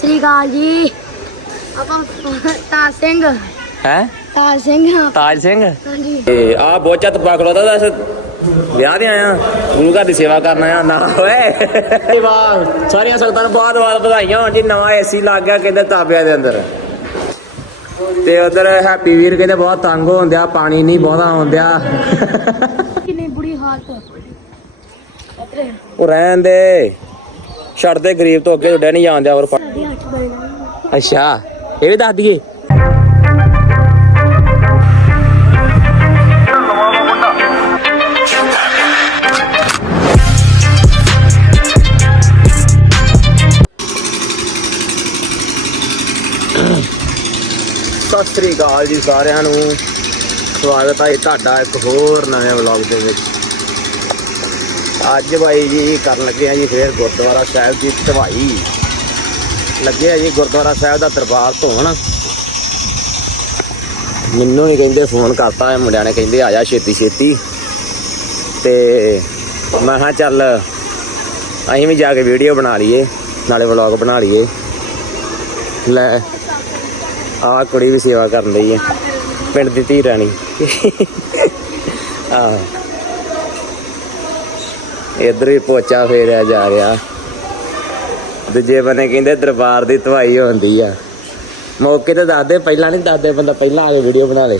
ਸ੍ਰੀ ਅਕਾਲ ਜੀ। ਆਪਾਂ ਤਾਜ ਸਿੰਘ। ਹੈ? ਤਾਜ ਸਿੰਘ ਹਾਂ। ਤਾਜ ਸਿੰਘ? ਹਾਂਜੀ। ਤੇ ਆ ਬੋਚਾ ਤਪਾ ਖਲੋਦਾ ਦੱਸ ਵਿਆਹ ਤੇ ਆਇਆ। ਗੁਰੂ ਘਰ ਦੀ ਸੇਵਾ ਕਰਨ ਆਇਆ। ਨਾ ਓਏ। ਵਾਹ ਸਾਰੀਆਂ ਸੰਗਤਾਂ ਨੂੰ ਬਹੁਤ ਬਹੁਤ ਵਧਾਈਆਂ ਹੋਣ ਜੀ। ਨਵਾਂ ਏਸੀ ਲੱਗ ਗਿਆ ਕਹਿੰਦੇ ਤਾਬਿਆਂ ਦੇ ਅੰਦਰ। ਤੇ ਉਧਰ ਹੈਪੀ ਵੀਰ ਕਹਿੰਦੇ ਬਹੁਤ ਤੰਗ ਹੋਉਂਦਿਆ ਪਾਣੀ ਨਹੀਂ ਬਹੁਤਾ ਆਉਂਦਿਆ ਕਿੰਨੀ ਬੁਰੀ ਹਾਲਤ। ਉਹ ਰਹਿਣ ਦੇ। ਛੱਡ ਦੇ ਗਰੀਬ ਤੋਂ ਅੱਗੇ ਉੱਡਿਆ ਨਹੀਂ ਜਾਂਦਿਆ ਹੋਰ ਬਣਾ ਅੱਛਾ ਇਹ ਵੀ ਦੱਸ ਦਈਏ? ਸਤਿ ਸ੍ਰੀ ਅਕਾਲ ਜੀ ਸਾਰਿਆਂ ਨੂੰ। ਸਵਾਗਤ ਹੈ ਤੁਹਾਡਾ ਇੱਕ ਹੋਰ ਨਵੇਂ ਵਲੌਗ ਦੇ ਵਿੱਚ। ਅੱਜ ਬਾਈ ਜੀ ਕਰਨ ਲੱਗੇ ਆ ਜੀ ਫੇਰ ਗੁਰਦੁਆਰਾ ਸਾਹਿਬ ਦੀ ਢਵਾਈ ਲੱਗੇ ਆ ਜੀ ਗੁਰਦੁਆਰਾ ਸਾਹਿਬ ਦਾ ਦਰਬਾਰ ਧੋਣ। ਮੈਨੂੰ ਹੀ ਕਹਿੰਦੇ ਫੋਨ ਕਰਤਾ, ਮੁੰਡਿਆਂ ਨੇ ਕਹਿੰਦੇ ਆ ਜਾ ਛੇਤੀ ਛੇਤੀ। ਤੇ ਮੈਂ ਕਿਹਾ ਚੱਲ ਅਸੀਂ ਵੀ ਜਾ ਕੇ ਵੀਡੀਓ ਬਣਾ ਲਈਏ, ਨਾਲੇ ਵਲੌਗ ਬਣਾ ਲਈਏ। ਲੈ, ਆਹ ਕੁੜੀ ਵੀ ਸੇਵਾ ਕਰਨ ਲਈ ਹੈ ਪਿੰਡ ਦੀ ਧੀ ਰਾਣੀ। ਆ ਇਧਰ ਹੀ ਪੋਚਾ ਫੇਰਿਆ ਜਾ ਰਿਹਾ। ਦੂਜੇ ਬੰਨੇ ਕਹਿੰਦੇ ਦਰਬਾਰ ਦੀ ਧਵਾਈ ਹੁੰਦੀ ਆ। ਮੌਕੇ ਤੇ ਦੱਸਦੇ, ਪਹਿਲਾਂ ਨਹੀਂ ਦੱਸਦੇ ਬੰਦਾ, ਪਹਿਲਾਂ ਆ ਕੇ ਵੀਡੀਓ ਬਣਾ ਲੇ।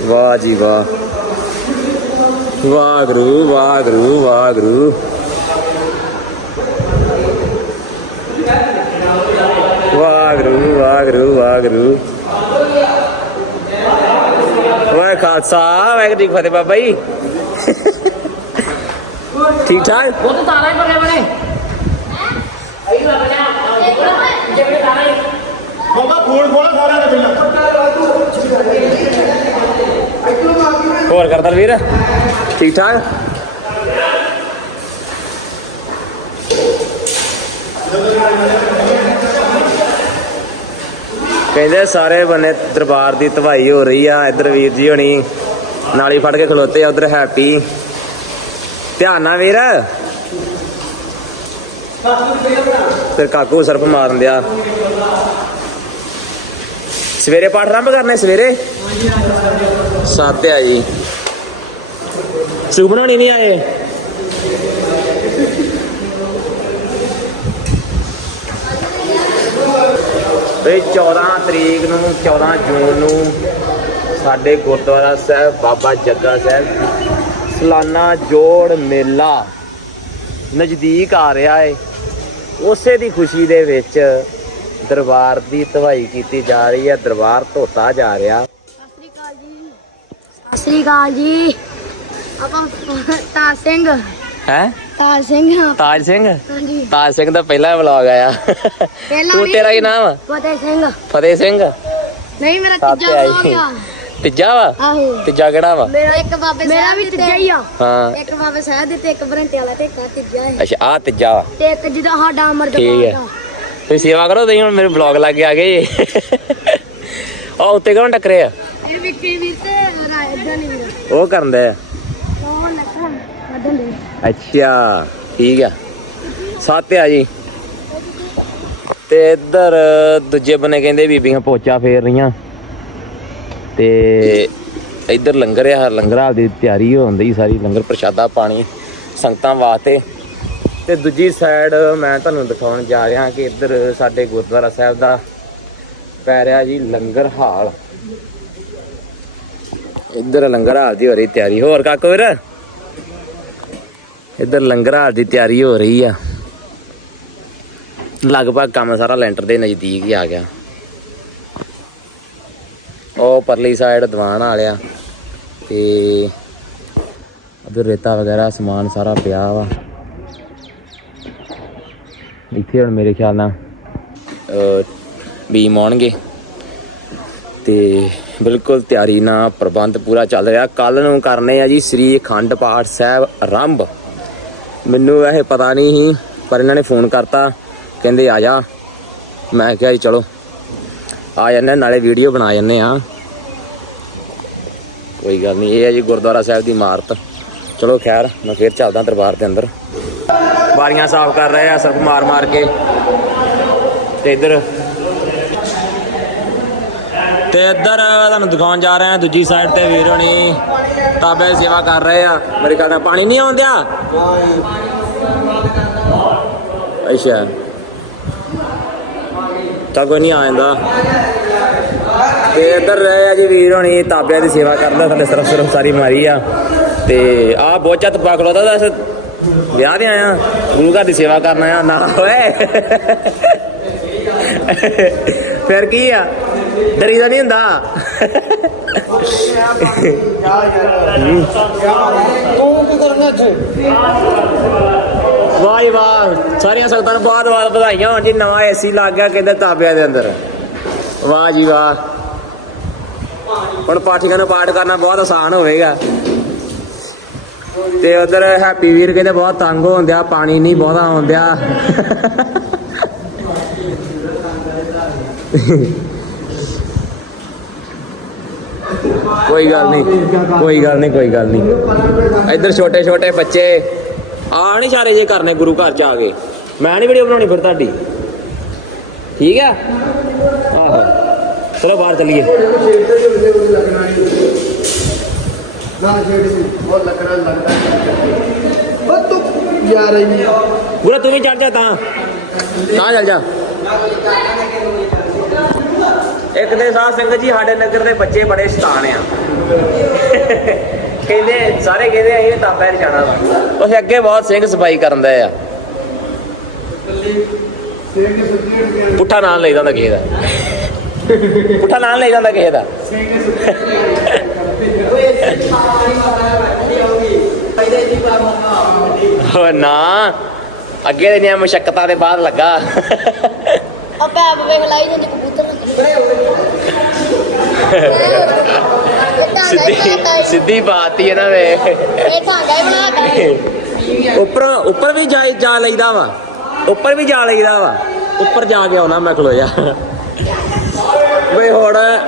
ਵਾਹ ਜੀ ਵਾਹ। ਵਾਹ ਗੁਰੂ ਵਾਹ ਗੁਰੂ ਵਾਹ ਗੁਰੂ ਵਾਹ ਗੁਰੂ ਵਾਹ ਗੁਰੂ ਵਾਹ ਗੁਰੂ ਵਾਹ ਖਾਲਸਾ ਵਾਹਿਗੁਰੂ ਜੀ ਕੀ ਫਤਿਹ ਬਾਬਾ ਜੀ। ਠੀਕ ਠਾਕ? ਉਹ ਤਾਂ ਤਾਰਾ ਹੀ ਬਣੇ ਬਣੇ ਬਾਬਾ ਫੋਨ ਖੋਲਾ ਸਾਰਿਆਂ ਦੇ ਪਹਿਲਾਂ ਹੋਰ ਕਰਦਾ ਵੀਰ? ਠੀਕ ਠਾਕ? ਕਹਿੰਦੇ ਸਾਰੇ ਬੰਨੇ ਦਰਬਾਰ ਦੀ ਧਵਾਈ ਹੋ ਰਹੀ ਆ ਇੱਧਰ ਵੀਰ ਜੀ ਹੋਣੀ ਨਾਲੀ ਫੜ ਕੇ ਖਲੋਤੇ ਆ ਉਧਰ ਹੈਪੀ। ਧਿਆਨ ਨਾਲ ਵੀਰ। ਫਿਰ ਕਾਕੂ ਸਰਫ ਮਾਰਨ ਦਿਆ। ਸਵੇਰੇ ਪਾਠ ਆਰੰਭ ਕਰਨੇ ਸਵੇਰੇ? ਸੱਤ ਆ ਜੀ। ਸੁਖ ਬਣਾਉਣੀ ਨਹੀਂ ਆਏ? ਇਹ 14 ਤਰੀਕ ਨੂੰ 14 ਜੂਨ ਨੂੰ ਸਾਡੇ ਗੁਰਦੁਆਰਾ ਸਾਹਿਬ ਬਾਬਾ ਜੱਗਾ ਸਾਹਿਬ ਸਾਲਾਨਾ ਜੋੜ ਮੇਲਾ ਨਜ਼ਦੀਕ ਆ ਰਿਹਾ ਹੈ ਉਸੇ ਦੀ ਖੁਸ਼ੀ ਦੇ ਵਿੱਚ ਦਰਬਾਰ ਦੀ ਧਵਾਈ ਕੀਤੀ ਜਾ ਰਹੀ ਹੈ ਦਰਬਾਰ ਧੋਤਾ ਜਾ ਰਿਹਾ। ਸਤਿ ਸ੍ਰੀ ਅਕਾਲ ਜੀ। ਸਤਿ ਸ੍ਰੀ ਅਕਾਲ ਜੀ ਆਪਾਂ ਤਾਜ ਸਿੰਘ ਹੈ? ਤਾਜ ਸਿੰਘ ਹਾਂ। ਤਾਜ ਸਿੰਘ? ਹਾਂਜੀ। ਤਾਜ ਸਿੰਘ ਦਾ ਪਹਿਲਾ ਵਲੌਗ ਆਇਆ। ਪਹਿਲਾ ਤੂੰ ਤੇਰਾ ਕੀ ਨਾਮ ਆ? ਫਤਿਹ ਸਿੰਘ। ਫਤਿਹ ਸਿੰਘ? ਨਹੀਂ ਮੇਰਾ ਤੀਜਾ। ਵਲੌਗ ਆ। ਤੀਜਾ ਵਾ? ਆਹੋ। ਤੀਜਾ ਕਿਹੜਾ ਵਾ? ਮੇਰਾ ਇੱਕ ਬਾਬੇ ਮੇਰਾ ਵੀ ਤੀਜਾ ਹੀ ਆ। ਹਾਂ। ਇੱਕ ਬਾਬੇ ਸਾਹਿਬ ਦੇ ਤੇ ਇੱਕ ਬਰੰਟੇ ਵਾਲਾ ਤੇ ਇੱਕ ਤੀਜਾ ਹੈ ਅੱਛਾ ਆ ਤੀਜਾ ਵਾ। ਤੇ ਇੱਕ ਜਿਹਦਾ ਸਾਡਾ ਅਮਰ ਠੀਕ ਹੈ। ਤੁਸੀਂ ਸੇਵਾ ਕਰੋ ਤੁਸੀਂ ਹੁਣ ਮੇਰੇ ਵਲੌਗ ਲੱਗੇ ਆ ਗਏ। ਉਹ ਉੱਤੇ ਕੌਣ ਟੱਕਰੇ ਆ ਇਹ ਵਿੱਕੀ ਵੀਰ ਤੇ ਰਾਜਾ ਨਹੀਂ ਵੀਰ। ਉਹ ਕਰਦੇ ਆ ਦੇ ਅੱਛਾ, ਠੀਕ ਆ। ਸੱਤ ਆ ਜੀ। ਤੇ ਇੱਧਰ ਦੂਜੇ ਬੰਨੇ ਕਹਿੰਦੇ ਬੀਬੀਆਂ ਪੋਚਾ ਫੇਰ ਰਹੀਆਂ। ਤੇ ਇੱਧਰ ਲੰਗਰ ਆ ਲੰਗਰ ਹਾਲ ਦੀ ਤਿਆਰੀ ਹੁੰਦੀ ਸਾਰੀ, ਲੰਗਰ ਪ੍ਰਸ਼ਾਦਾ ਪਾਣੀ, ਸੰਗਤਾਂ ਵਾਸਤੇ। ਤੇ ਦੂਜੀ ਸਾਈਡ ਮੈਂ ਤੁਹਾਨੂੰ ਦਿਖਾਉਣ ਜਾ ਰਿਹਾ ਕਿ ਇੱਧਰ ਸਾਡੇ ਗੁਰਦੁਆਰਾ ਸਾਹਿਬ ਦਾ ਪੈ ਰਿਹਾ ਜੀ ਲੰਗਰ ਹਾਲ। ਇੱਧਰ ਲੰਗਰ ਹਾਲ ਦੀ ਹੋ ਰਹੀ ਤਿਆਰੀ। ਹੋਰ ਕਾਕੋ ਵੀਰ? ਇੱਧਰ ਲੰਗਰ ਹਾਲ ਦੀ ਤਿਆਰੀ ਹੋ ਰਹੀ ਆ। ਲਗਭਗ ਕੰਮ ਸਾਰਾ ਲੈਂਟਰ ਦੇ ਨਜ਼ਦੀਕ ਹੀ ਆ ਗਿਆ। ਉਹ ਪਰਲੀ ਸਾਈਡ ਦੀਵਾਨ ਵਾਲਿਆ ਤੇ ਉਧਰ ਰੇਤਾ ਵਗੈਰਾ, ਸਮਾਨ ਸਾਰਾ ਪਿਆ ਵਾ। ਇੱਥੇ ਹੁਣ ਮੇਰੇ ਖਿਆਲ ਨਾਲ ਬੀਮ ਆਉਣਗੇ। ਤੇ ਬਿਲਕੁਲ ਤਿਆਰੀ ਨਾਲ ਪ੍ਰਬੰਧ ਪੂਰਾ ਚੱਲ ਰਿਹਾ। ਕੱਲ ਨੂੰ ਕਰਨੇ ਆ ਜੀ ਸ੍ਰੀ ਅਖੰਡ ਪਾਠ ਸਾਹਿਬ ਆਰੰਭ। ਮੈਨੂੰ ਇਹ ਪਤਾ ਨਹੀਂ ਸੀ ਪਰ ਇਹਨਾਂ ਨੇ ਫੋਨ ਕਰਤਾ ਕਹਿੰਦੇ ਆ ਜਾ। ਮੈਂ ਕਿਹਾ ਜੀ ਚਲੋ ਆ ਜਾਂਦੇ ਹਾਂ, ਨਾਲੇ ਵੀਡੀਓ ਬਣਾ ਜਾਂਦੇ ਆ। ਕੋਈ ਗੱਲ ਨਹੀਂ ਇਹ ਹੈ ਜੀ ਗੁਰਦੁਆਰਾ ਸਾਹਿਬ ਦੀ ਇਮਾਰਤ। ਚਲੋ ਖੈਰ ਮੈਂ ਫੇਰ ਚੱਲਦਾ ਦਰਬਾਰ ਦੇ ਅੰਦਰ। ਬਾਰੀਆਂ ਸਾਫ਼ ਕਰ ਰਹੇ ਆ ਸਰਫ ਮਾਰ ਮਾਰ ਕੇ। ਤੇ ਇੱਧਰ ਤੇ ਇੱਧਰ ਤੁਹਾਨੂੰ ਦਿਖਾਉਣ ਜਾ ਰਹੇ ਆ ਦੂਜੀ ਸਾਈਡ ਤੇ ਵੀਰ ਹੋਣੀ ਤਾਬੇ ਦੀ ਸੇਵਾ ਕਰ ਰਹੇ ਆ। ਮੇਰੇ ਘਰ ਦਾ ਪਾਣੀ ਨਹੀਂ ਆਉਂਦਿਆ? ਅੱਛਾ। ਤਾਂ ਕੋਈ ਨਹੀਂ ਆਉਂਦਾ ਤੇ ਇੱਧਰ ਰਹੇ ਆ ਜੀ ਵੀਰ ਹੋਣੀ, ਤਾਬਿਆਂ ਦੀ ਸੇਵਾ ਕਰਦਾ ਥੱਲੇ ਸਰਫ ਸਰਫ ਸਾਰੀ ਮਾਰੀ ਆ। ਤੇ ਆ ਬਹੁਤ ਚੱਤ ਪਾ ਦਾ ਵਿਆਹ ਤੇ ਆਇਆ। ਗੁਰੂ ਘਰ ਦੀ ਸੇਵਾ ਕਰਨ ਆਇਆ। ਨਾ, ਓਏ। ਫਿਰ ਕੀ ਆ? ਡਰੀਦਾ ਨਹੀਂ ਹੁੰਦਾ। ਤੂੰ ਕੀ ਕਰਨਾ ਇੱਥੇ? ਵਾਹ ਜੀ ਵਾਹ। ਸਾਰੀਆਂ ਸੰਗਤਾਂ ਨੂੰ ਬਹੁਤ ਬਹੁਤ ਵਧਾਈਆਂ। ਹੋਣ ਜੀ ਨਵਾਂ ਏਸੀ ਲੱਗ ਗਿਆ ਕਹਿੰਦੇ ਤਾਬਿਆਂ ਦੇ ਅੰਦਰ। ਵਾਹ ਜੀ ਵਾਹ। ਹੁਣ ਪਾਠੀਆਂ ਨੂੰ ਪਾਠ ਕਰਨਾ ਬਹੁਤ ਆਸਾਨ ਹੋਵੇਗਾ। ਤੇ ਉਧਰ ਹੈਪੀ ਵੀਰ ਕਹਿੰਦੇ ਬਹੁਤ ਤੰਗ ਹੋਉਂਦਿਆ ਪਾਣੀ ਨਹੀਂ ਬਹੁਤਾ ਆਉਂਦਿਆ ਕੋਈ ਗੱਲ ਨਹੀਂ, ਕੋਈ ਗੱਲ ਨਹੀਂ, ਕੋਈ ਗੱਲ ਨਹੀਂ। ਇੱਧਰ ਛੋਟੇ ਛੋਟੇ ਬੱਚੇ, ਆ ਨਹੀਂ ਸਾਰੇ ਜੇ ਕਰਨੇ ਗੁਰੂ ਘਰ ਚ ਆ ਕੇ। ਮੈਂ ਨਹੀਂ ਵੀਡੀਓ ਬਣਾਉਣੀ ਫਿਰ ਤੁਹਾਡੀ। ਠੀਕ ਹੈ ਆਹੋ। ਚਲੋ ਬਾਹਰ ਚੱਲੀਏ। ਨਾ ਛੇੜ ਸੀ ਉਹ ਲੱਕੜਾਂ ਲੱਗਦਾ ਉਹ ਤੂੰ ਯਾਰ ਇਹ ਗੁਰਾ ਤੂੰ ਵੀ ਚੱਲ ਜਾ ਤਾਂ। ਤਾਂ ਚੱਲ ਜਾ। ਇੱਕ ਦੇ ਸਾਧ ਸੰਗਤ ਜੀ ਸਾਡੇ ਨਗਰ ਦੇ ਬੱਚੇ ਬੜੇ ਸ਼ੈਤਾਨ ਆ। ਕਹਿੰਦੇ, ਸਾਰੇ ਕਹਿੰਦੇ ਅਸੀਂ ਤਾਪੈਰ ਜਾਣਾ ਵਾ। ਉਸ ਅੱਗੇ ਬਹੁਤ ਸਿੰਘ ਸਫ਼ਾਈ ਕਰਨ ਦਾ ਆ। ਪੁੱਠਾ ਨਾਂ ਲਈ ਜਾਂਦਾ ਕਿਸੇ ਦਾ। ਪੁੱਠਾ ਨਾਂ ਲਈ ਜਾਂਦਾ ਕਿਸੇ ਦਾ। ਹੋ ਨਾ, ਅੱਗੇ ਦੇ ਨਿਆ ਮੁਸ਼ਕਲਾਂ ਦੇ ਬਾਅਦ ਲੱਗਾ। ਉਹ ਪੈਪ ਵੇਖ ਲਾਈ ਜਾਂਦੇ ਕਬੂਤਰ ਸਿੱਧੀ ਸਿੱਧੀ ਬਾਤ ਹੀ ਇਹ ਹੀ ਬਣਾਤਾ ਉੱਪਰ ਉੱਪਰ ਵੀ ਜਾ ਜਾ ਲਈਦਾ ਵਾ। ਉੱਪਰ ਵੀ ਜਾ ਲਈਦਾ ਵਾ। ਉੱਪਰ ਜਾ ਕੇ ਆਉਣਾ ਮੈਂ ਖਲੋ ਜਾ ਵੇ ਹੁਣ ਓਏ ਆ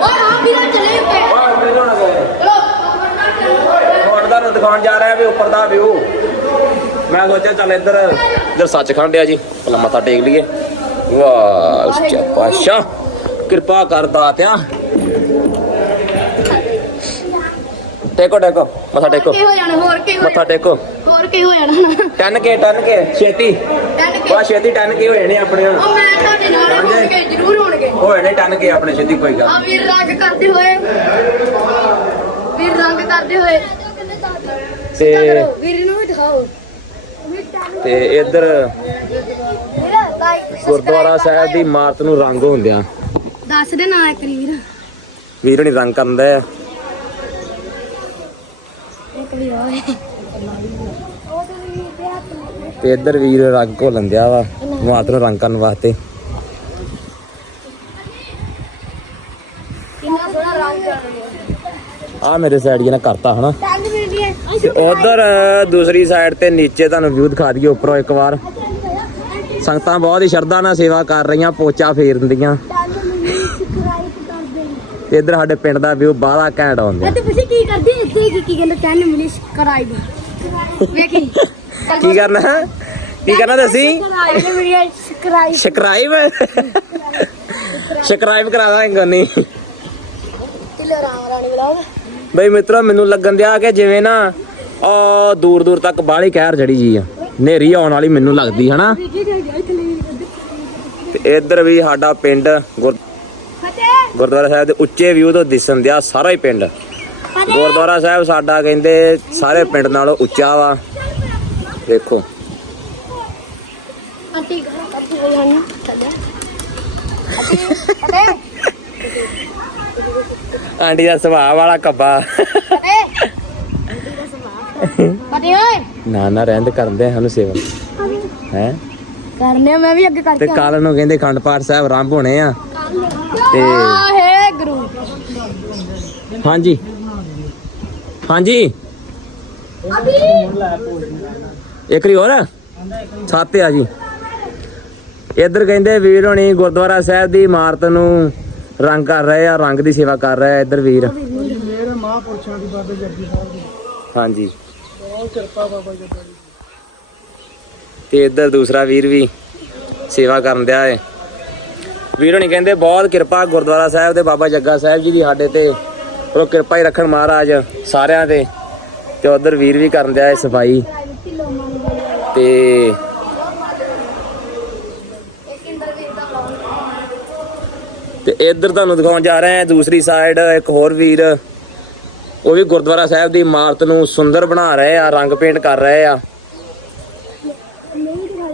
ਵੀ ਨਾ ਚੱਲੇ ਉੱਤੇ ਚਲੋ ਹੁਣ ਦਾ ਦਿਖਾਉਣ ਜਾ ਰਿਹਾ ਵੀ ਉੱਪਰ ਦਾ ਵਿਊ। ਮੈਂ ਸੋਚਿਆ ਚੱਲ ਇੱਧਰ ਇੱਧਰ ਸੱਚਖੰਡ ਆ ਜੀ ਪਹਿਲਾਂ ਮੱਥਾ ਟੇਕ ਲਈਏ। ਵਾਹ ਪਾਸ਼ਾ ਕਿਰਪਾ ਕਰ ਦਾਤਿਆ ਟੇਕੋ ਟੇਕੋ ਮੱਥਾ ਟੇਕੋ। ਕੀ ਹੋ ਜਾਣਾ ਹੋਰ ਕੀ ਹੋ ਮੱਥਾ ਜਾਣਾ ਟੇਕੋ। ਹੋਰ ਕੀ ਹੋ ਜਾਣਾ? ਟਨ ਕੇ ਟਨ ਕੇ ਛੇਤੀ। ਟੱਟ ਕੇ। ਵਾਹ ਛੇਤੀ ਟਨ ਕੇ ਹੋਏ ਨੇ ਆਪਣੇ। ਹੁਣ ਉਹ ਮੈਂ ਤੁਹਾਡੇ ਨਾਲ ਹੋਣਗੇ ਜ਼ਰੂਰ ਹੋਣਗੇ। ਹੋਏ ਨੇ ਟਨ ਕੇ ਆਪਣੇ ਛੇਤੀ ਕੋਈ ਗੱਲ ਆ ਵੀਰ ਰੰਗ ਕਰਦੇ ਹੋਏ। ਵੀਰ ਰੰਗ ਕਰਦੇ ਹੋਏ। ਤੇ ਵੀਰ ਨੂੰ ਵੀ ਦਿਖਾਓ। ਤੇ ਇੱਧਰ ਗੁਰਦੁਆਰਾ ਸਾਹਿਬ ਦੀ ਇਮਾਰਤ ਨੂੰ ਰੰਗ ਹੁੰਦਿਆਂ। ਦੱਸ ਦੇ ਨਾਂ ਇੱਕ ਵੀਰ। ਵੀਰ ਹਣੀ ਰੰਗ ਕਰਦਾ ਇੱਕ ਵੀ ਹੋਏ ਤੇ ਇੱਧਰ ਵੀਰ ਰੰਗ ਘੋਲਣ ਦਿਆ ਵਾ ਇਮਾਰਤ ਨੂੰ ਰੰਗ ਕਰਨ ਵਾਸਤੇ। ਕਿੰਨਾ ਸੋਹਣਾ ਰੰਗ ਕਰਦੇ ਆ ਮੇਰੇ ਸਾਈਡ ਜਿਹਨੇ ਕਰਤਾ ਹਨਾ। ਤੇ ਉਧਰ ਦੂਸਰੀ ਸਾਈਡ ਤੇ ਨੀਚੇ ਤੁਹਾਨੂੰ ਵਿਊ ਦਿਖਾ ਦਈਏ ਉੱਪਰੋਂ ਇੱਕ ਵਾਰ। ਸੰਗਤਾਂ ਬਹੁਤ ਹੀ ਸ਼ਰਧਾ ਨਾਲ ਸੇਵਾ ਕਰ ਰਹੀਆਂ ਪੋਚਾ ਫੇਰ ਦਿੰਦੀਆਂ। ਤੇ ਇੱਧਰ ਸਾਡੇ ਪਿੰਡ ਦਾ ਵਿਊ ਬਾਹਲਾ ਘੈਂਟ ਆਉਂਦਾ। ਤੇ ਤੁਸੀਂ ਕੀ ਕਰਦੇ? ਇੱਥੇ ਕੀ ਕੀ ਕਹਿੰਦੇ ਟੈਨ ਮਿਲੀ ਸਬਸਕ੍ਰਾਈਬ ਵੇਖੀ। ਕੀ ਕਰਨਾ? ਹੈ? ਕੀ ਕਰਨਾ ਮਿਲੀ ਸਬਸਕ੍ਰਾਈਬ ਸਬਸਕ੍ਰਾਈਬ ਕਰਾ ਦਾਂਗੇ ਗੋਨੀ। ਤਿਲ ਰਾਮ ਰਾਣੀ ਬਲਾਗ ਬਈ ਮਿੱਤਰੋ ਮੈਨੂੰ ਲੱਗਣ ਦਿਆ ਕਿ ਜਿਵੇਂ ਨਾ ਆ ਦੂਰ ਦੂਰ ਤੱਕ ਬਾਹਲੀ ਕਹਿਰ ਜੜੀ ਜੀ ਆ। ਨੇਰੀ ਆਉਣ ਵਾਲੀ ਮੈਨੂੰ ਲੱਗਦੀ ਹਨਾ? ਤੇ ਇੱਧਰ ਵੀ ਸਾਡਾ ਪਿੰਡ ਗੁਰਦੁਆਰਾ ਸਾਹਿਬ ਦੇ ਉੱਚੇ ਵਿਊ ਤੋਂ ਦਿਸਣ ਦਿਆ ਸਾਰਾ ਹੀ ਪਿੰਡ। ਗੁਰਦੁਆਰਾ ਸਾਹਿਬ ਸਾਡਾ ਕਹਿੰਦੇ ਸਾਰੇ ਪਿੰਡ ਨਾਲੋਂ ਉੱਚਾ ਵਾ। ਦੇਖੋ। ਆਂਟੀ ਦਾ ਸੁਭਾਅ ਵਾਲਾ ਕੱਬਾ। ਓਏ। ਨਾ ਨਾ ਰਹਿੰਦ ਕਰਦੇ ਸਾਨੂੰ ਸੇਵਾ। ਹੈ? ਕਰਨੇ ਮੈਂ ਵੀ ਅੱਗੇ ਤੇ ਕਰਕੇ ਕੱਲ ਨੂੰ ਕਹਿੰਦੇ ਖੰਡ ਪਾਠ ਸਾਹਿਬ ਆਰੰਭ ਹੋਣੇ ਆ। ਤੇ ਹੈ ਗੁਰੂ ਹਾਂਜੀ। ਹਾਂਜੀ ਇੱਕ ਰੀ ਹੋਰ। ਸੱਤ ਆ ਜੀ। ਇੱਧਰ ਕਹਿੰਦੇ ਵੀਰ ਹੋਣੀ ਗੁਰਦੁਆਰਾ ਸਾਹਿਬ ਦੀ ਇਮਾਰਤ ਨੂੰ ਰੰਗ ਕਰ ਰਹੇ ਆ ਰੰਗ ਦੀ ਸੇਵਾ ਕਰ ਰਹੇ ਆ ਇੱਧਰ ਵੀਰ। ਮੇਰੇ ਮਹਾਂਪੁਰਸ਼ਾਂ ਦੀ ਬਾਬੇ ਜੱਗੀ ਸਾਹਿਬ ਦੀ। ਹਾਂਜੀ। ਬਹੁਤ ਕਿਰਪਾ ਬਾਬਾ ਜੀ ਦੀ। ਤੇ ਇੱਧਰ ਦੂਸਰਾ ਵੀਰ ਵੀ ਸੇਵਾ ਕਰਨ ਦਿਆ ਏ। ਵੀਰ ਹੋਣੀ ਕਹਿੰਦੇ, ਬਹੁਤ ਕਿਰਪਾ ਗੁਰਦੁਆਰਾ ਸਾਹਿਬ ਤੇ ਬਾਬਾ ਜੱਗਾ ਸਾਹਿਬ ਜੀ ਦੀ ਸਾਡੇ ਤੇ। ਉਹ ਕਿਰਪਾ ਹੀ ਰੱਖਣ ਮਹਾਰਾਜ ਸਾਰਿਆਂ ਤੇ। ਤੇ ਉਧਰ ਵੀਰ ਵੀ ਕਰਨ ਦਿਆ ਏ ਸਫ਼ਾਈ। ਤੇ ਤੇ ਇੱਧਰ ਤੁਹਾਨੂੰ ਦਿਖਾਉਣ ਜਾ ਰਹੇ ਹਾਂ, ਦੂਸਰੀ ਸਾਈਡ ਇੱਕ ਹੋਰ ਵੀਰ। ਉਹ ਵੀ ਗੁਰਦੁਆਰਾ ਸਾਹਿਬ ਦੀ ਇਮਾਰਤ ਨੂੰ ਸੁੰਦਰ ਬਣਾ ਰਹੇ ਆ ਰੰਗ ਪੇਂਟ ਕਰ ਰਹੇ ਆ।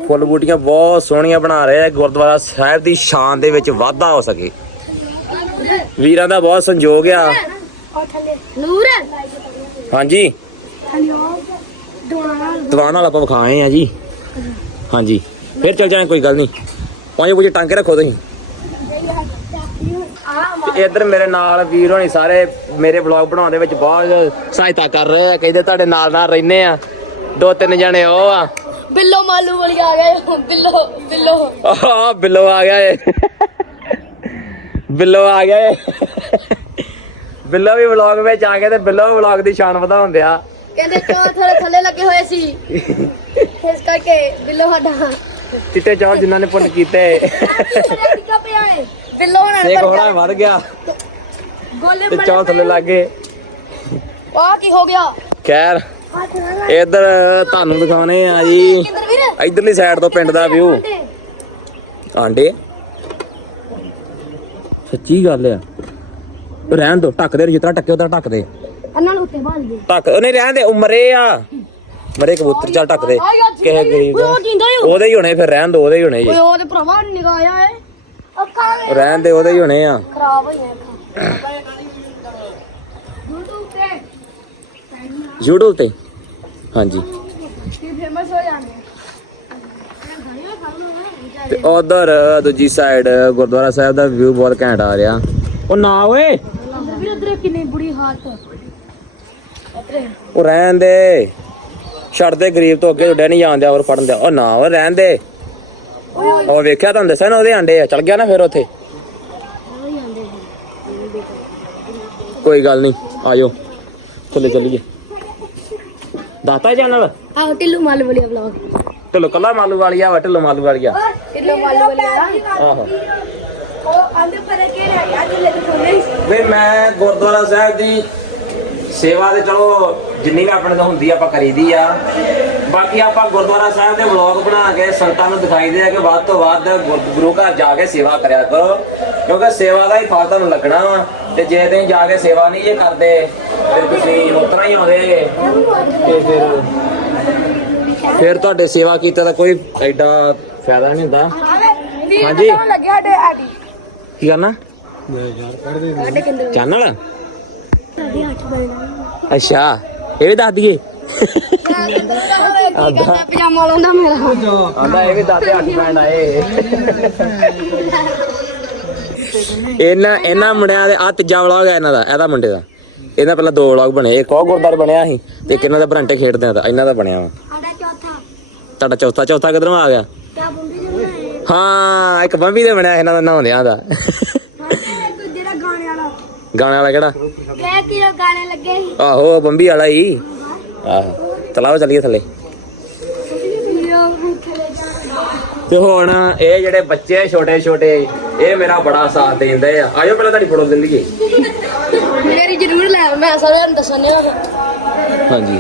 ਫੁੱਲ ਬੂਟੀਆਂ ਬਹੁਤ ਸੋਹਣੀਆਂ ਬਣਾ ਰਹੇ ਆ ਗੁਰਦੁਆਰਾ ਸਾਹਿਬ ਦੀ ਸ਼ਾਨ ਦੇ ਵਿੱਚ ਵਾਧਾ ਹੋ ਸਕੇ। ਵੀਰਾਂ ਦਾ ਬਹੁਤ ਸੰਯੋਗ ਆ। ਨੂਰ! ਹਾਂਜੀ। ਦੀਵਾਨ ਨਾਲ ਆਪਾਂ ਵਿਖਾਏ ਆ ਜੀ। ਹਾਂਜੀ। ਫਿਰ ਚੱਲ ਜਾਣਾ ਕੋਈ ਗੱਲ ਨਹੀਂ। ਪੰਜ ਵਜੇ ਟਾਂਕੇ ਰੱਖੋ ਤੁਸੀਂ। ਤੇ ਇੱਧਰ ਮੇਰੇ ਨਾਲ ਵੀਰ ਹੋਣੀ ਸਾਰੇ ਮੇਰੇ ਵਲੌਗ ਬਣਾਉਣ ਦੇ ਵਿੱਚ ਬਹੁਤ ਸਹਾਇਤਾ ਕਰ ਰਹੇ ਆ ਕਹਿੰਦੇ ਤੁਹਾਡੇ ਨਾਲ ਨਾਲ ਰਹਿੰਦੇ ਆ। ਦੋ ਤਿੰਨ ਜਣੇ ਉਹ ਆ। ਬਿੱਲੋ ਮਾਲੂ ਵਾਲੀ ਆ ਗਏ। ਬਿੱਲੋ ਬਿੱਲੋ। ਆਹ ਬਿੱਲੋ ਆ ਗਿਆ ਏ। ਬਿੱਲੋ ਆ ਗਿਆ ਏ। ਬਿੱਲੋ ਵੀ ਵਲੌਗ ਵਿੱਚ ਆ ਗਿਆ ਤੇ ਬਿੱਲੋ ਵਲੌਗ ਦੀ ਸ਼ਾਨ ਵਧਾਉਣ ਦਿਆ। ਕਹਿੰਦੇ ਚੌਲ ਥੋੜੇ ਥੱਲੇ ਲੱਗੇ ਹੋਏ ਸੀ। ਇਸ ਕਰਕੇ ਬਿੱਲੋ ਸਾਡਾ। ਚਿੱਟੇ ਚੌਲ ਜਿਨ੍ਹਾਂ ਨੇ ਪੁੰਨ ਕੀਤੇ। ਬਿੱਲੋ ਹੋਣਾ ਸੇਕ ਹੋਣਾ ਵੱਧ ਗਿਆ। ਗੋਲੇ ਤੇ ਚੌਲ ਥੱਲੇ ਲੱਗ ਗਏ। ਆ ਕੀ ਹੋ ਗਿਆ? ਖੈਰ ਇੱਧਰ ਤੁਹਾਨੂੰ ਦਿਖਾਉਣੇ ਆ ਜੀ। ਕਿੰਦਰ ਵੀਰ? ਇਧਰਲੀ ਸਾਈਡ ਤੋਂ ਪਿੰਡ ਦਾ ਵਿਊ ਆਂਡੇ। ਸੱਚੀ ਗੱਲ ਆ। ਰਹਿਣ ਦੋ ਢੱਕ ਦੇ ਜਿੱਦਾਂ ਢੱਕੇ ਉਦਾਂ ਢੱਕ ਦੇ ਇਹਨਾਂ ਨੂੰ ਉੱਤੇ ਬਾਲ ਗਏ ਢੱਕ ਉਹਨੇ ਰਹਿਣ ਦੇ ਮਰੇ ਆ। ਮਰੇ ਕਬੂਤਰ ਚੱਲ ਢੱਕ ਦੇ ਕਿਸੇ ਗਰੀਬ ਉਹਦੇ ਹੀ ਹੋਣੇ ਫਿਰ ਰਹਿਣ ਦੋ ਉਹਦੇ ਹੀ ਹੋਣੇ ਜੀ। ਓਏ ਏ। ਅੱਖਾਂ ਰਹਿਣ ਦੇ ਉਹਦੇ ਹੀ ਹੋਣੇ ਆ। ਖਰਾਬ ਹੋਈਆਂ ਅੱਖਾਂ। YouTube ਤੇ? YouTube ਤੇ ਹਾਂਜੀ। ਕੀ ਫੇਮਸ ਹੋ ਜਾਣੇ? ਤੇ ਉਧਰ ਦੂਜੀ ਸਾਈਡ ਗੁਰਦੁਆਰਾ ਸਾਹਿਬ ਦਾ ਵਿਊ ਬਹੁਤ ਘੈਂਟ ਆ ਰਿਹਾ। ਉਹ ਨਾ ਓਏ। ਵੀ ਉਧਰ ਕਿੰਨੀ ਬੁਰੀ ਹਾਲਤ ਉਹ ਰਹਿਣ ਦੇ। ਛੱਡ ਦੇ ਗਰੀਬ ਤੋਂ ਅੱਗੇ ਉੱਡਿਆ ਨਹੀਂ ਜਾਂਦੇ ਹੋਰ ਫੜਨ ਦੇ ਉਹ ਨਾ ਉਹ ਰਹਿਣ ਦੇ। ਉਹ ਵੇਖਿਆ ਤੁਹਾਨੂੰ ਦੱਸਿਆ ਨਾ ਉਹਦੇ ਆਂਡੇ ਆ ਚਲ ਗਿਆ ਨਾ ਫਿਰ ਉੱਥੇ। ਕੋਈ ਗੱਲ ਨਹੀਂ ਆਜੋ ਥੱਲੇ ਚੱਲੀਏ। ਦਾਤਾ ਚੈਨਲ ਆਹ ਟਿੱਲੂ ਮਾਲੂ ਵਾਲੀ ਵਲੌਗ ਢਿੱਲੋ ਕੱਲਾ ਮਾਲੂ ਵਾਲੀਆ ਵਾ ਢਿੱਲੋ ਮਾਲੂ ਵਾਲੀਆ। ਟਿੱਲੂ ਮਾਲੂ ਵਾਲੀ ਆਹੋ। ਉਹ ਆਂਦੇ ਪਰ ਕੇ ਰਹਿ ਅੱਜ ਲੈ ਕੇ ਵੇ ਮੈਂ ਗੁਰਦੁਆਰਾ ਸਾਹਿਬ ਦੀ ਸੇਵਾ ਤੇ ਚਲੋ ਜਿੰਨੀ ਵੀ ਆਪਣੇ ਤੋਂ ਹੁੰਦੀ ਆ ਆਪਾਂ ਕਰੀਦੀ ਆ। ਬਾਕੀ ਆਪਾਂ ਗੁਰਦੁਆਰਾ ਸਾਹਿਬ ਦੇ ਵਲੌਗ ਬਣਾ ਕੇ ਸੰਗਤਾਂ ਨੂੰ ਦਿਖਾਈਦੇ ਆ ਕਿ ਵੱਧ ਤੋਂ ਵੱਧ ਗੁਰ- ਗੁਰੂ ਘਰ ਜਾ ਕੇ ਸੇਵਾ ਕਰਿਆ ਕਰੋ। ਕਿਉਂਕਿ ਸੇਵਾ ਦਾ ਹੀ ਫਲ ਤੁਹਾਨੂੰ ਲੱਗਣਾ ਵਾ। ਤੇ ਜੇ ਤੁਸੀਂ ਜਾ ਕੇ ਸੇਵਾ ਨਹੀਂ ਜੇ ਕਰਦੇ ਫਿਰ ਤੁਸੀਂ ਉਤਰਾ ਹੀ ਆਉਂਦੇ। ਤੇ ਫਿਰ ਫਿਰ ਤੁਹਾਡੇ ਸੇਵਾ ਕੀਤੇ ਦਾ ਕੋਈ ਐਡਾ ਫਾਇਦਾ ਨਹੀਂ ਹੁੰਦਾ। ਹਾਂਜੀ। ਲੱਗਿਆ ਸਾਡੇ ਆਡੀ ਕੀ ਕਰਨਾ? ਸਾਡੇ ਕਿੰਦਰ ਚੈਨਲ ਸਾਡੇ 8 ਬਣਾ ਅੱਛਾ। ਇਹ ਵੀ ਦੱਸ ਦਈਏ। ਆਂਦਾ ਪਜਾਮਾ ਲਾਉਂਦਾ ਮੇਰਾ ਆਂਦਾ ਇਹ ਵੀ ਦਾਦੇ ਹੱਥ ਪੈਣ ਆਏ ਇਹਨਾਂ ਇਹਨਾਂ ਮੁੰਡਿਆਂ ਦੇ ਆ ਤੀਜਾ ਵਲੌਗ ਹੈ ਇਹਨਾਂ ਦਾ ਇਹਦਾ ਮੁੰਡੇ ਦਾ। ਇਹਨਾਂ ਪਹਿਲਾਂ ਦੋ ਵਲੌਗ ਬਣੇ ਇੱਕ ਉਹ ਗੁਰਦਾਰ ਬਣਿਆ ਸੀ ਤੇ ਇੱਕ ਇਹਨਾਂ ਦਾ ਬਰੰਟੇ ਖੇਡਦੇ ਆ ਦਾ ਇਹਨਾਂ ਦਾ ਬਣਿਆ ਵਾ। ਸਾਡਾ ਚੌਥਾ। ਤੁਹਾਡਾ ਚੌਥਾ ਚੌਥਾ ਕਿਧਰੋਂ ਆ ਗਿਆ? ਦੇ ਹਾਂ ਇੱਕ ਬੰਬੀ ਦੇ ਬਣਿਆ ਇਹਨਾਂ ਦਾ ਨਹਾਉਂਦਿਆਂ ਦਾ। ਇੱਕ ਜਿਹੜਾ ਗਾਣੇ ਵਾਲਾ। ਗਾਣੇ ਵਾਲਾ ਕਿਹੜਾ? ਕਹਿ ਕਿਲੋ ਗਾਣੇ ਲੱਗੇ ਸੀ? ਆਹੋ ਬੰਬੀ ਵਾਲਾ ਹੀ। ਆਹੋ ਚਲਾਓ ਚੱਲੀਏ ਥੱਲੇ। ਤੇ ਹੁਣ ਇਹ ਜਿਹੜੇ ਬੱਚੇ ਛੋਟੇ ਛੋਟੇ ਇਹ ਮੇਰਾ ਬੜਾ ਸਾਥ ਦਿੰਦੇ ਆ। ਆਜੋ ਪਹਿਲਾਂ ਤੁਹਾਡੀ ਫੋਟੋ ਲਈਏ ਮੇਰੀ ਜ਼ਰੂਰ ਲੈ ਮੈਂ ਸਾਰਿਆਂ ਨੂੰ ਦੱਸਣਾ ਹਾਂਜੀ।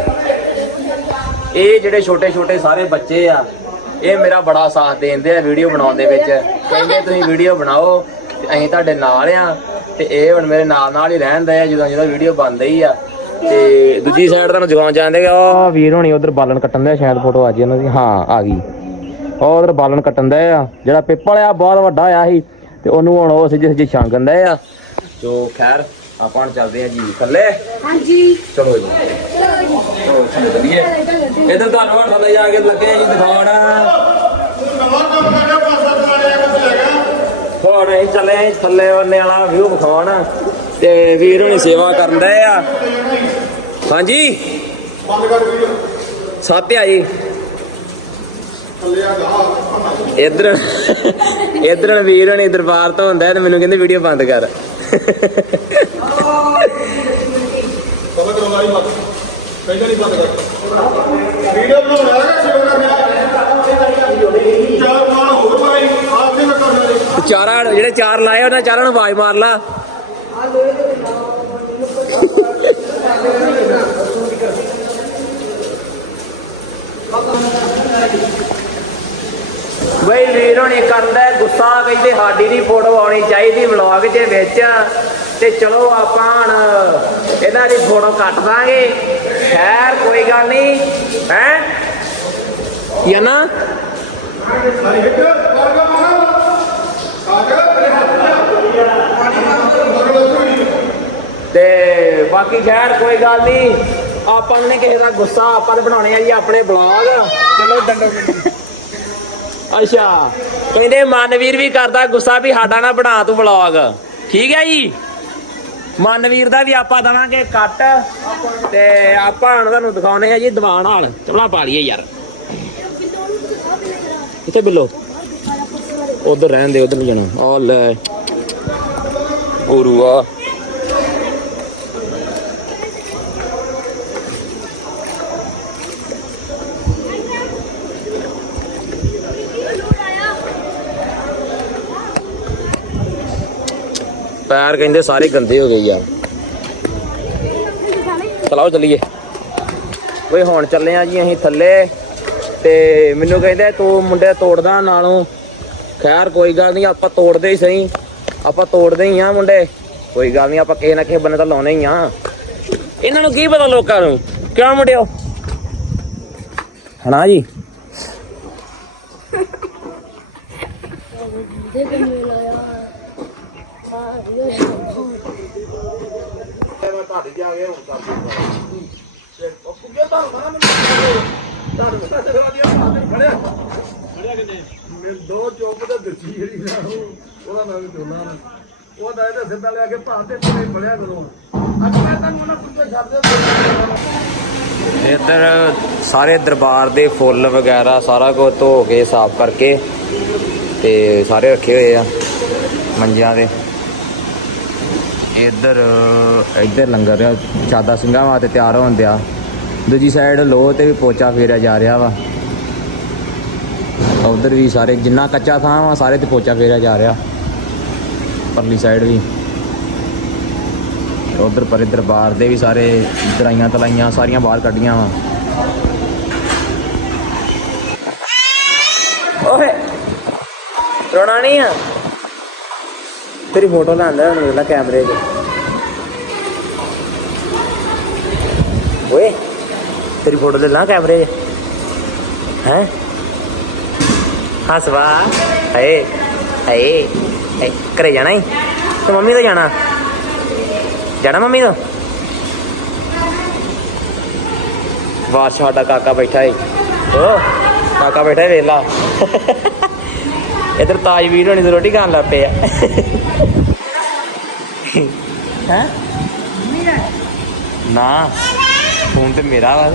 ਇਹ ਜਿਹੜੇ ਛੋਟੇ ਛੋਟੇ ਸਾਰੇ ਬੱਚੇ ਆ ਇਹ ਮੇਰਾ ਬੜਾ ਸਾਥ ਦਿੰਦੇ ਆ ਵੀਡੀਓ ਬਣਾਉਣ ਦੇ ਵਿੱਚ। ਕਹਿੰਦੇ ਤੁਸੀਂ ਵੀਡੀਓ ਬਣਾਓ ਅਸੀਂ ਤੁਹਾਡੇ ਨਾਲ ਆ ਤੇ ਇਹ ਹੁਣ ਮੇਰੇ ਨਾਲ ਨਾਲ ਹੀ ਰਹਿੰਦੇ ਆ ਜਦੋਂ ਜਦੋਂ ਵੀਡੀਓ ਬਣਦੇ ਆ। ਤੇ ਦੂਜੀ ਸਾਈਡ ਤੁਹਾਨੂੰ ਜਗਾਉਣ ਜਾਂਦੇ ਆ ਉਹ ਵੀਰ ਹੋਣੀ ਉਧਰ ਬਾਲਣ ਕੱਟਣ ਦੇ ਸ਼ਾਇਦ ਫੋਟੋ ਆ ਜੀ ਉਹਨਾਂ ਦੀ। ਹਾਂ ਆ ਗਈ। ਉਹ ਉਧਰ ਬਾਲਣ ਕੱਟਣ ਦੇ ਆ। ਜਿਹੜਾ ਪਿੱਪਲ ਆ ਬਹੁਤ ਵੱਡਾ ਆ ਸੀ ਤੇ ਉਹਨੂੰ ਹੁਣ ਉਹ ਸਿੱਜੇ ਸਿੱਜੇ ਛਾਂਗਣ ਦੇ ਆ। ਜੋ ਖੈਰ ਆਪਾਂ ਹੁਣ ਚੱਲਦੇ ਆ ਜੀ ਥੱਲੇ। ਹਾਂਜੀ। ਚਲੋ ਜੀ। ਚਲੋ ਚੱਲੀਏ ਇਧਰ ਤੁਹਾਨੂੰ ਹੁਣ ਥੱਲੇ ਜਾ ਕੇ ਲੱਗੇ ਜੀ ਦਿਖਾਉਣ। ਹੁਣ ਅਸੀਂ ਚੱਲੇ ਆਂ ਥੱਲੇ ਵੰਨੇ ਵਾਲਾ ਵਿਊ ਵਿਖਾਉਣ। ਤੇ ਵੀਰ ਹੁਣੀ ਸੇਵਾ ਕਰਨ ਦੇ ਆ। ਹਾਂਜੀ। ਆ। ਜੀ। ਇਧਰ ਇਧਰ ਵੀਰ ਹੁਣੀ ਦਰਬਾਰ ਤੋਂ ਹੁੰਦਾ ਤੇ ਮੈਨੂੰ ਕਹਿੰਦੇ ਵੀਡੀਓ ਬੰਦ ਕਰ। ਪਹਿਲਾਂ ਨਹੀਂ ਬੰਦ ਕਰ। ਵੀਡੀਓ ਬਣਾਉਣ ਵਾਲਾ ਸੇਵਾ ਚਾਰ ਮਾਨ ਹੋਰ ਭਾਈ ਆਪ ਨਹੀਂ ਮੈਂ ਕਰਨ ਵਾਲੇ ਤੇ ਚਾਰਾਂ ਜਿਹੜੇ ਚਾਰ ਲਾਏ ਉਹਨਾਂ ਚਾਰਾਂ ਨੂੰ ਆਵਾਜ਼ ਮਾਰ ਲਾ। ਬਈ ਵੀਰ ਹੋਣੀ ਕਰਦਾ ਗੁੱਸਾ, ਕਹਿੰਦੇ ਸਾਡੀ ਦੀ ਫੋਟੋ ਆਉਣੀ ਚਾਹੀਦੀ ਵਲੌਗ ਦੇ ਵਿੱਚ। ਤੇ ਚਲੋ ਆਪਾਂ ਹੁਣ ਇਹਨਾਂ ਦੀ ਫੋਟੋ ਕੱਟ ਦਾਂਗੇ। ਖੈਰ, ਕੋਈ ਗੱਲ ਨਹੀਂ ਹੈ? ਯਾ ਨਾ ਤੇ ਬਾਕੀ ਖੈਰ, ਕੋਈ ਗੱਲ ਨਹੀਂ ਆਪਾਂ ਨੇ ਕਿਸੇ ਦਾ ਗੁੱਸਾ ਆਪਾਂ ਤੇ ਬਣਾਉਣੇ ਆ ਜੀ ਆਪਣੇ ਬਲੌਗ ਚਲੋ ਡੰਡੋ ਅੱਛਾ ਕਹਿੰਦੇ ਮਨਵੀਰ ਵੀ ਕਰਦਾ ਗੁੱਸਾ ਵੀ ਸਾਡਾ ਨਾ ਬਣਾ ਤੂੰ ਬਲੌਗ ਠੀਕ ਹੈ ਜੀ? ਮਨਵੀਰ ਦਾ ਵੀ ਆਪਾਂ ਦਵਾਂਗੇ ਕੱਟ ਤੇ ਆਪਾਂ ਹੁਣ ਤੁਹਾਨੂੰ ਦਿਖਾਉਣੇ ਆ ਜੀ ਦੀਵਾਨ ਹਾਲ। ਚਪਲਾ ਪਾ ਲਈਏ ਯਾਰ। ਕਿੱਥੇ ਬਿੱਲੋ। ਉਧਰ ਰਹਿਣ ਦੇ ਉਧਰ ਨਹੀਂ ਜਾਣਾ। ਉਹ ਲੈ। ਉਰੂਆ ਪੈਰ ਕਹਿੰਦੇ ਸਾਰੇ ਗੰਦੇ ਹੋ ਗਏ ਯਾਰ। ਚਲਾਓ, ਚੱਲੀਏ। ਓਏ, ਹੁਣ ਚੱਲੇ ਆ ਜੀ ਅਸੀਂ ਥੱਲੇ ਤੇ ਮੈਨੂੰ ਕਹਿੰਦੇ ਤੂੰ ਮੁੰਡੇ ਤੋੜਦਾ ਨਾਲੋਂ। ਖੈਰ, ਕੋਈ ਗੱਲ ਨਹੀਂ ਆਪਾਂ ਤੋੜਦੇ ਹੀ ਸਹੀ। ਆਪਾਂ ਤੋੜਦੇ ਹੀ ਆ ਮੁੰਡੇ। ਕੋਈ ਗੱਲ ਨਹੀਂ ਆਪਾਂ ਕਿਸੇ ਨਾ ਕਿਸੇ ਬੰਨੇ ਤਾਂ ਲਾਉਣੇ ਹੀ ਆ। ਇਹਨਾਂ ਨੂੰ ਕੀ ਪਤਾ ਲੋਕਾਂ ਨੂੰ? ਕਿਉਂ ਮੁੰਡਿਓ? ਹਨਾ ਜੀ? ਮੈਂ ਤੁਹਾਡੇ ਹੁਣ ਕਰ ਦੂੰਗਾ ਤੇ ਉਹ ਕੁੱਗੇ ਤਾਂ ਨਾ ਮੈਨੂੰ ਤੁਹਾਨੂੰ ਸਾਡੇ ਵਧੀਆ ਬਾਦਰ ਖੜਿਆ ਖੜਿਆ ਕਿੰਨੇ ਮੈਂ ਦੋ ਚੋਪ ਤੇ ਦਿੱਤੀ ਜਿਹੜੀ ਨਾ ਉਹਦਾ ਨਾਮ ਦੋਨਾ ਨਾ ਉਹਦਾ ਇਹਦਾ ਸਿੱਧਾ ਲਿਆ ਕੇ ਭਾਂ ਤੇ ਤੇ ਫੜਿਆ ਕਰੋ ਅੱਜ ਮੈਂ ਤੁਹਾਨੂੰ ਉਹਨਾਂ ਕੁੱਗੇ ਛੱਡ ਦੇ ਇੱਧਰ ਸਾਰੇ ਦਰਬਾਰ ਦੇ ਫੁੱਲ ਵਗੈਰਾ ਸਾਰਾ ਕੁਝ ਧੋ ਕੇ ਸਾਫ਼ ਕਰਕੇ ਤੇ ਸਾਰੇ ਰੱਖੇ ਹੋਏ ਆ ਮੰਜਿਆਂ ਦੇ। ਇੱਧਰ ਇੱਧਰ ਲੰਗਰ ਆ, ਚਾਦਾ ਸਿੰਘਾਂ ਵਾਸਤੇ ਤਿਆਰ ਹੋਣ ਦਿਆ। ਦੂਜੀ ਸਾਈਡ ਲੋਹ ਤੇ ਵੀ ਪੋਚਾ ਫੇਰਿਆ ਜਾ ਰਿਹਾ ਵਾ। ਉਧਰ ਵੀ ਸਾਰੇ, ਜਿੰਨਾ ਕੱਚਾ ਥਾਂ ਵਾ, ਸਾਰੇ ਤੇ ਪੋਚਾ ਫੇਰਿਆ ਜਾ ਰਿਹਾ। ਪਰਲੀ ਸਾਈਡ ਵੀ। ਉਧਰ ਪਰੇ ਦਰਬਾਰ ਦੇ ਵੀ ਸਾਰੇ ਦਰਾਈਆਂ ਤਲਾਈਆਂ ਸਾਰੀਆਂ ਬਾਹਰ ਕੱਢੀਆਂ ਵਾ। ਓਏ, ਰੋਣਾ ਨਹੀਂ ਆ? ਤੇਰੀ ਫੋਟੋ ਲੈਂਦਾ ਹੁਣ ਵੇਲਾ ਕੈਮਰੇ 'ਚ। ਓਏ, ਤੇਰੀ ਫੋਟੋ ਲੈ ਲਾਂ ਕੈਮਰੇ 'ਚ। ਹੈ? ਹੱਸਵਾ ਹਏ ਹਏ ਹਏ, ਘਰੇ ਜਾਣਾ ਹੀ ਤੇ ਮੰਮੀ ਤੋਂ ਜਾਣਾ? ਜਾਣਾ ਮੰਮੀ ਤੋਂ? ਵਾਹ, ਸਾਡਾ ਕਾਕਾ ਬੈਠਾ ਏ ਓ, ਕਾਕਾ ਬੈਠਾ ਏ ਵੇਲਾ ਇਧਰ ਤਾਜਵੀਰ ਹੋਣੀ ਤੇ ਰੋਟੀ ਖਾਣ ਲੱਗ ਪਏ ਆ। ਹੈ? ਨਾ ਫੋਨ ਤੇ ਮੇਰਾ ਵਾ।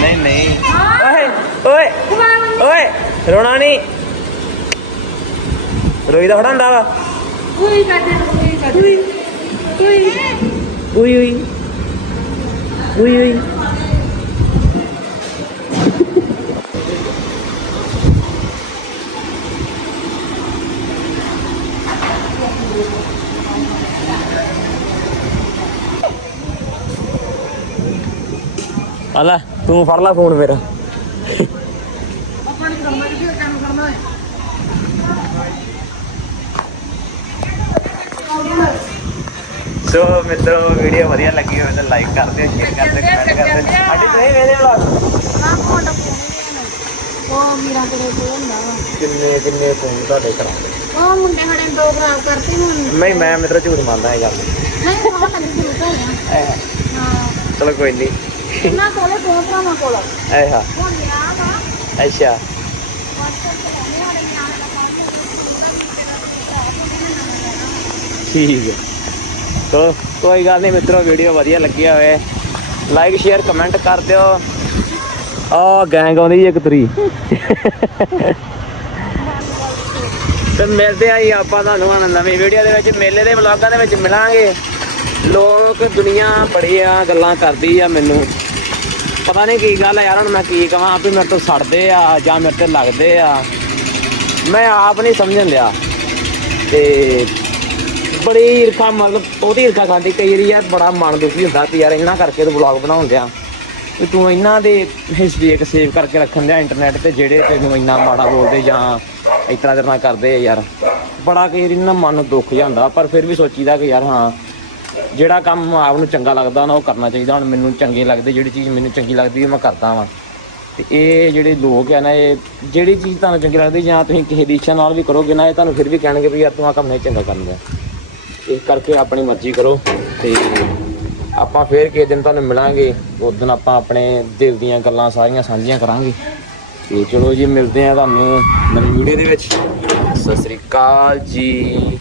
ਨਹੀਂ ਨਹੀਂ। ਓਏ ਓਏ ਓਏ ਰੋਣਾ ਨਹੀਂ। ਰੋਈ ਦਾ ਫੜਾਂਦਾ ਵਾ। ਕੋਈ ਕਰਦੇ ਕੋਈ ਕਰਦੇ ਕੋਈ ਉਈ। ਉਈ ਉਈ। ਉਈ ਆਲਾ ਤੂੰ ਫੜ ਲੈ ਫੋਨ ਮੇਰਾ ਸੋ ਮਿੱਤਰੋ ਵੀਡੀਓ ਵਧੀਆ ਲੱਗੀ ਹੋਵੇ ਤਾਂ ਲਾਈਕ ਕਰ ਦਿਓ ਸ਼ੇਅਰ ਕਰ ਦਿਓ ਕਮੈਂਟ ਕਰ ਦਿਓ। ਸਾਡੀ ਤੁਸੀਂ ਵੇਖਦੇ ਵਲੌਗ ਨਾ ਕੋਟ ਉਹ ਮੀਰਾ ਕੋਲ ਕੋਲ ਹੁੰਦਾ ਵਾ ਕਿੰਨੇ ਕਿੰਨੇ ਫੋਨ ਤੁਹਾਡੇ ਕਰਾਉਂਦੇ ਉਹ ਮੁੰਡੇ ਹੜੇ ਦੋ? ਖਰਾਬ ਕਰਤੇ ਹੁਣ ਨਹੀਂ ਮੈਂ ਮਿੱਤਰ ਝੂਠ ਮੰਨਦਾ ਇਹ ਗੱਲ। ਨਹੀਂ ਜ਼ਰੂਰ ਹੋਇਆ ਹਾਂ ਚਲੋ ਕੋਈ ਨਹੀਂ ਕੋਲੇ ਕੋਲ। ਹੁਣ ਵਾ। ਅੱਛਾ। ਠੀਕ ਹੈ। ਤੋ ਕੋਈ ਗੱਲ ਨਹੀਂ ਮਿੱਤਰੋ ਵੀਡੀਓ ਵਧੀਆ ਲੱਗੀ ਹੋਵੇ ਲਾਈਕ ਸ਼ੇਅਰ ਕਮੈਂਟ ਕਰ ਦਿਓ। ਆ ਗੈਂਗ ਆਉਂਦੀ ਇੱਕ ਤਰੀ ਤੇ ਮਿਲਦੇ ਆਂ ਜੀ ਆਪਾਂ ਤੁਹਾਨੂੰ ਹੁਣ ਨਵੀਂ ਵੀਡੀਓ ਦੇ ਵਿੱਚ। ਮੇਲੇ ਦੇ ਵਲੌਗਾਂ ਦੇ ਵਿੱਚ ਮਿਲਾਂਗੇ। ਲੋਕ ਦੁਨੀਆ ਬੜੀਆਂ ਗੱਲਾਂ ਕਰਦੀ ਆ ਮੈਨੂੰ। ਪਤਾ ਨਹੀਂ ਕੀ ਗੱਲ ਆ ਯਾਰ, ਹੁਣ ਮੈਂ ਕੀ ਕਹਾਂ ਵੀ ਮੇਰੇ ਤੋਂ ਸੜਦੇ ਆ ਜਾਂ ਮੇਰੇ ਤੇ ਲੱਗਦੇ ਆ। ਮੈਂ ਆਪ ਨਹੀਂ ਸਮਝਣ ਲਿਆ। ਤੇ ਬੜੀ ਈਰਖਾ, ਮਤਲਬ ਉਹਦੀ ਈਰਖਾ ਖਾਂਦੀ। ਕਈ ਵਾਰੀ ਯਾਰ ਬੜਾ ਮਨ ਦੁਖੀ ਹੁੰਦਾ ਤੇ ਯਾਰ ਇਹਨਾਂ ਕਰਕੇ ਤੂੰ ਵਲੌਗ ਬਣਾਉਣ ਦਿਆ ਵੀ ਤੂੰ ਇਹਨਾਂ ਦੇ ਹਿਸਟਰੀ ਇੱਕ ਸੇਵ ਕਰਕੇ ਰੱਖਣ ਦਿਆ ਇੰਟਰਨੈਟ ਤੇ, ਜਿਹੜੇ ਤੈਨੂੰ ਇੰਨਾ ਮਾੜਾ ਬੋਲਦੇ ਜਾਂ ਇਸ ਤਰ੍ਹਾਂ ਦੇ ਨਾਲ ਕਰਦੇ ਆ ਯਾਰ। ਬੜਾ ਕਈ ਵਾਰੀ ਨਾ ਮਨ ਨੂੰ ਦੁੱਖ ਜਾਂਦਾ, ਪਰ ਫਿਰ ਵੀ ਸੋਚੀਦਾ ਕਿ ਯਾਰ ਹਾਂ ਜਿਹੜਾ ਕੰਮ ਆਪ ਨੂੰ ਚੰਗਾ ਲੱਗਦਾ ਨਾ ਉਹ ਕਰਨਾ ਚਾਹੀਦਾ। ਹੁਣ ਮੈਨੂੰ ਚੰਗੇ ਲੱਗਦੇ, ਜਿਹੜੀ ਚੀਜ਼ ਮੈਨੂੰ ਚੰਗੀ ਲੱਗਦੀ ਉਹ ਮੈਂ ਕਰਦਾ ਵਾਂ। ਤੇ ਇਹ ਜਿਹੜੇ ਲੋਕ ਆ ਨਾ, ਇਹ ਜਿਹੜੀ ਚੀਜ਼ ਤੁਹਾਨੂੰ ਚੰਗੀ ਲੱਗਦੀ, ਜਾਂ ਤੁਸੀਂ ਕਿਸੇ ਦੀ ਇੱਛਾ ਨਾਲ ਵੀ ਕਰੋਗੇ ਨਾ, ਇਹ ਤੁਹਾਨੂੰ ਫਿਰ ਵੀ ਕਹਿਣਗੇ ਵੀ ਯਾਰ ਤੂੰ ਆ ਕੰਮ ਨਹੀਂ ਚੰਗਾ ਕਰਦਾ ਇਸ ਕਰਕੇ ਆਪਣੀ ਮਰਜ਼ੀ ਕਰੋ ਤੇ ਆਪਾਂ ਫੇਰ ਕਿਸੇ ਦਿਨ ਤੁਹਾਨੂੰ ਮਿਲਾਂਗੇ। ਉਸ ਦਿਨ ਆਪਾਂ ਆਪਣੇ ਦਿਲ ਦੀਆਂ ਗੱਲਾਂ ਸਾਰੀਆਂ ਸਾਂਝੀਆਂ ਕਰਾਂਗੇ। ਤੇ ਚਲੋ ਜੀ, ਮਿਲਦੇ ਆ ਤੁਹਾਨੂੰ ਨਵੀਂ ਵੀਡੀਓ ਦੇ ਵਿੱਚ। ਸਤਿ ਸ੍ਰੀ ਅਕਾਲ ਜੀ।